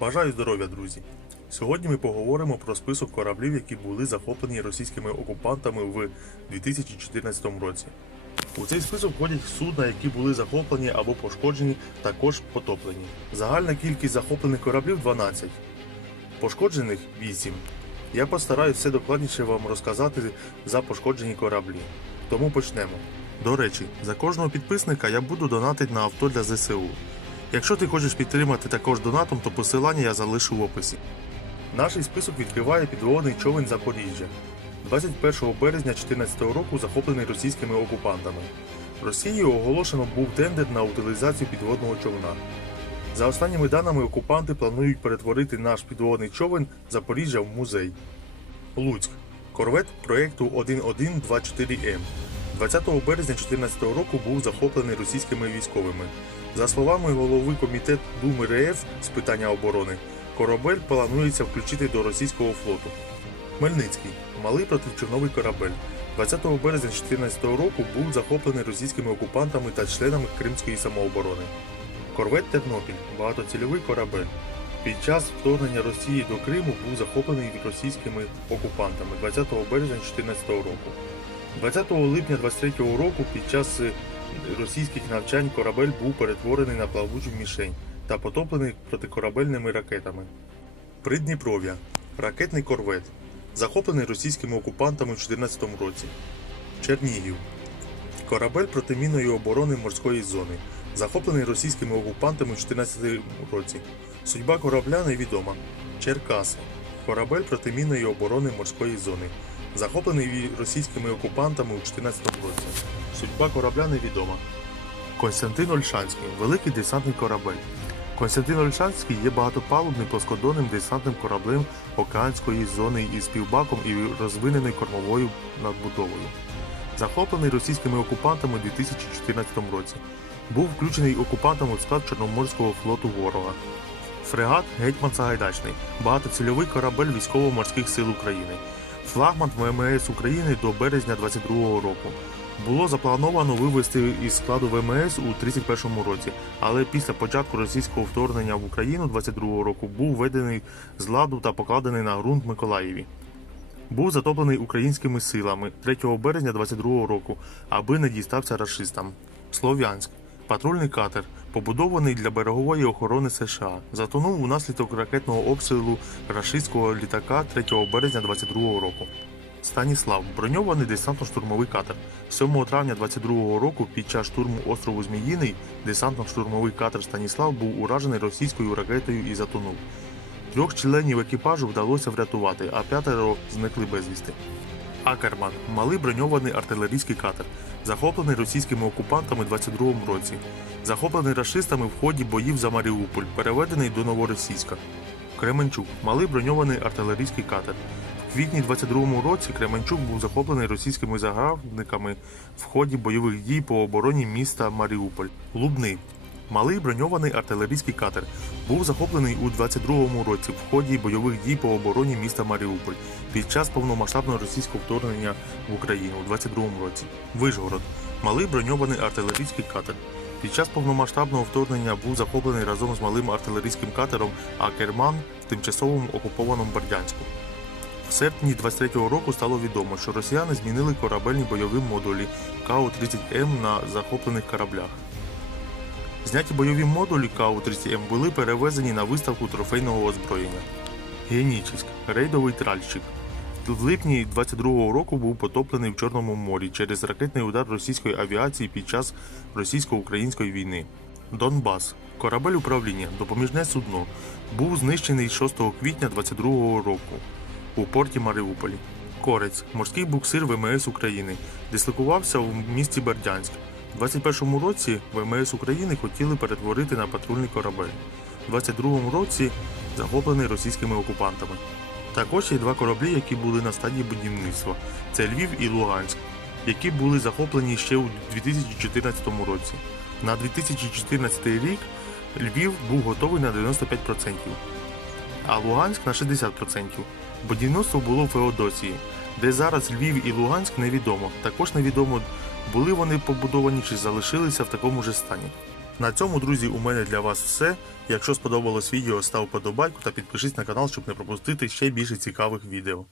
Бажаю здоров'я, друзі! Сьогодні ми поговоримо про список кораблів, які були захоплені російськими окупантами в 2014 році. У цей список входять судна, які були захоплені або пошкоджені, також потоплені. Загальна кількість захоплених кораблів 12, пошкоджених 8. Я постараюсь все докладніше вам розказати за пошкоджені кораблі. Тому почнемо. До речі, за кожного підписника я буду донатити на авто для ЗСУ. Якщо ти хочеш підтримати також донатом, то посилання я залишу в описі. Наш список відкриває підводний човен Запоріжжя. 21 березня 2014 року захоплений російськими окупантами. Росією оголошено був тендер на утилізацію підводного човна. За останніми даними, окупанти планують перетворити наш підводний човен Запоріжжя в музей. Луцьк. Корвет проєкту 1124М. 20 березня 2014 року був захоплений російськими військовими. За словами голови комітету Думи РФ з питання оборони, корабель планується включити до російського флоту. Хмельницький малий протичовновий корабель. 20 березня 2014 року був захоплений російськими окупантами та членами Кримської самооборони. Корвет Тернопіль багатоцільовий корабель. Під час вторгнення Росії до Криму був захоплений російськими окупантами 20 березня 2014 року. 20 липня 23 року під час е, російських навчань корабель був перетворений на плавучу мішень та потоплений протикорабельними ракетами. Придніпров'я ракетний корвет, захоплений російськими окупантами у 2014 році. Чернігів корабель протимінної оборони морської зони, захоплений російськими окупантами у 2014 році. Судьба корабля невідома. Черкаси корабель протимінної оборони морської зони, захоплений російськими окупантами у 2014 році. Судьба корабля невідома. Константин Ольшанський великий десантний корабель. Константин Ольшанський є багатопалубним плоскодонним десантним кораблем океанської зони із півбаком і розвиненою кормовою надбудовою. Захоплений російськими окупантами у 2014 році. Був включений окупантами у склад Чорноморського флоту ворога. Фрегат Гетьман Сагайдачний багатоцільовий корабель військово-морських сил України. Флагман ВМС України до березня 2022 року. Було заплановано вивести із складу ВМС у 31 році, але після початку російського вторгнення в Україну 22 року був введений з ладу та покладений на ґрунт Миколаєві. Був затоплений українськими силами 3 березня 22 року, аби не дістався рашистам. Слов'янськ патрульний катер, побудований для берегової охорони США, затонув унаслідок ракетного обстрілу рашистського літака 3 березня 22 року. Станіслав броньований десантно-штурмовий катер. 7 травня 22 року під час штурму острову Зміїний десантно-штурмовий катер Станіслав був уражений російською ракетою і затонув. Трьох членів екіпажу вдалося врятувати, а п'ятеро зникли безвісти. Акерман малий броньований артилерійський катер, захоплений російськими окупантами у 22 році, захоплений рашистами в ході боїв за Маріуполь, переведений до Новоросійська. Кременчук малий броньований артилерійський катер. В квітні 22 році Кременчук був захоплений російськими загарбниками в ході бойових дій по обороні міста Маріуполь. Лубни Малий броньований артилерійський катер був захоплений у 22-му році в ході бойових дій по обороні міста Маріуполь під час повномасштабного російського вторгнення в Україну у 22-му році. Вишгород малий броньований артилерійський катер. Під час повномасштабного вторгнення був захоплений разом з малим артилерійським катером Акерман в тимчасовому окупованому Бердянську. В серпні 23-го року стало відомо, що росіяни змінили корабельні бойові модулі КАУ-30М на захоплених кораблях. Зняті бойові модулі КАУ-30М були перевезені на виставку трофейного озброєння. Генічіськ рейдовий тральщик. В липні 22-го року був потоплений в Чорному морі через ракетний удар російської авіації під час російсько-української війни. Донбас. Корабель управління, допоміжне судно, був знищений 6 квітня 22-го року у порті Маріуполі. Корець морський буксир ВМС України, дислокувався в місті Бердянськ. У 21-му році ВМС України хотіли перетворити на патрульний корабель. У 22-му році захоплений російськими окупантами. Також є два кораблі, які були на стадії будівництва: це Львів і Луганськ, які були захоплені ще у 2014 році. На 2014 рік Львів був готовий на 95%, а Луганськ на 60%. Будівництво було в Феодосії, де зараз Львів і Луганськ невідомо. Також невідомо, були вони побудовані чи залишилися в такому ж стані. На цьому, друзі, у мене для вас все. Якщо сподобалось відео, став подобайку та підпишись на канал, щоб не пропустити ще більше цікавих відео.